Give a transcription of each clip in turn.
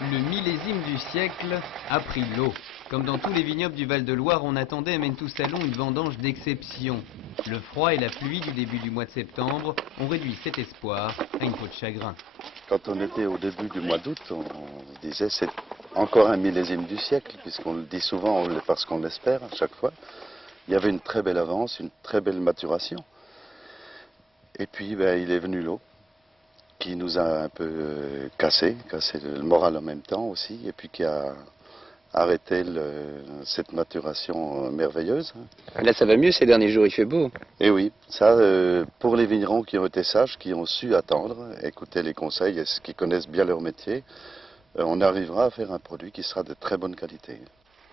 Le millésime du siècle a pris l'eau. Comme dans tous les vignobles du Val-de-Loire, on attendait à Menetou-Salon une vendange d'exception. Le froid et la pluie du début du mois de septembre ont réduit cet espoir à une peau de chagrin. Quand on était au début du mois d'août, on se disait c'est encore un millésime du siècle, puisqu'on le dit souvent parce qu'on l'espère à chaque fois. Il y avait une très belle avance, une très belle maturation. Et puis il est venu l'eau, qui nous a un peu cassé le moral en même temps aussi, et puis qui a arrêté cette maturation merveilleuse. Là, ça va mieux ces derniers jours, il fait beau. Et oui, ça, pour les vignerons qui ont été sages, qui ont su attendre, écouter les conseils et qui connaissent bien leur métier, on arrivera à faire un produit qui sera de très bonne qualité.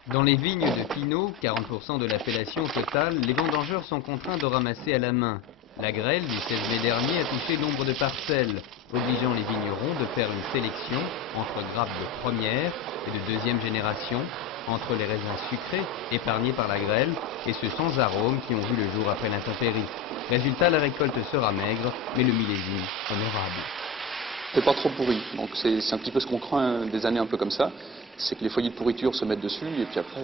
Dans les vignes de Pinot, 40% de l'appellation totale, les vendangeurs sont contraints de ramasser à la main. La grêle du 16 mai dernier a touché nombre de parcelles, obligeant les vignerons de faire une sélection entre grappes de première et de deuxième génération, entre les raisins sucrés épargnés par la grêle et ceux sans arôme qui ont vu le jour après l'intempérie. Résultat, la récolte sera maigre, mais le millésime honorable. C'est pas trop pourri, donc c'est un petit peu ce qu'on craint des années un peu comme ça, c'est que les foyers de pourriture se mettent dessus et puis après,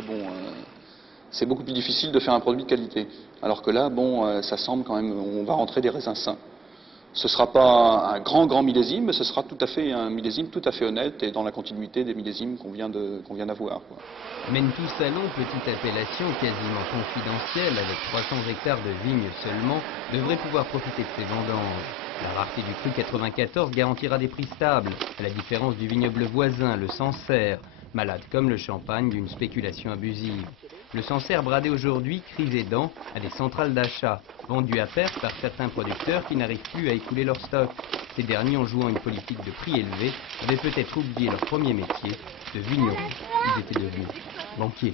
c'est beaucoup plus difficile de faire un produit de qualité. Alors que là, ça semble quand même, on va rentrer des raisins sains. Ce ne sera pas un grand millésime, mais ce sera tout à fait un millésime tout à fait honnête et dans la continuité des millésimes qu'on vient d'avoir. Menetou-Salon, petite appellation quasiment confidentielle avec 300 hectares de vignes seulement, devrait pouvoir profiter de ces vendanges. La rareté du cru 94 garantira des prix stables, à la différence du vignoble voisin, le Sancerre, malade comme le champagne d'une spéculation abusive. Le Sancerre bradé aujourd'hui, crise aidant, à des centrales d'achat, vendu à perte par certains producteurs qui n'arrivent plus à écouler leur stock. Ces derniers, en jouant une politique de prix élevé, avaient peut-être oublié leur premier métier de vigneron. Ils étaient devenus banquiers.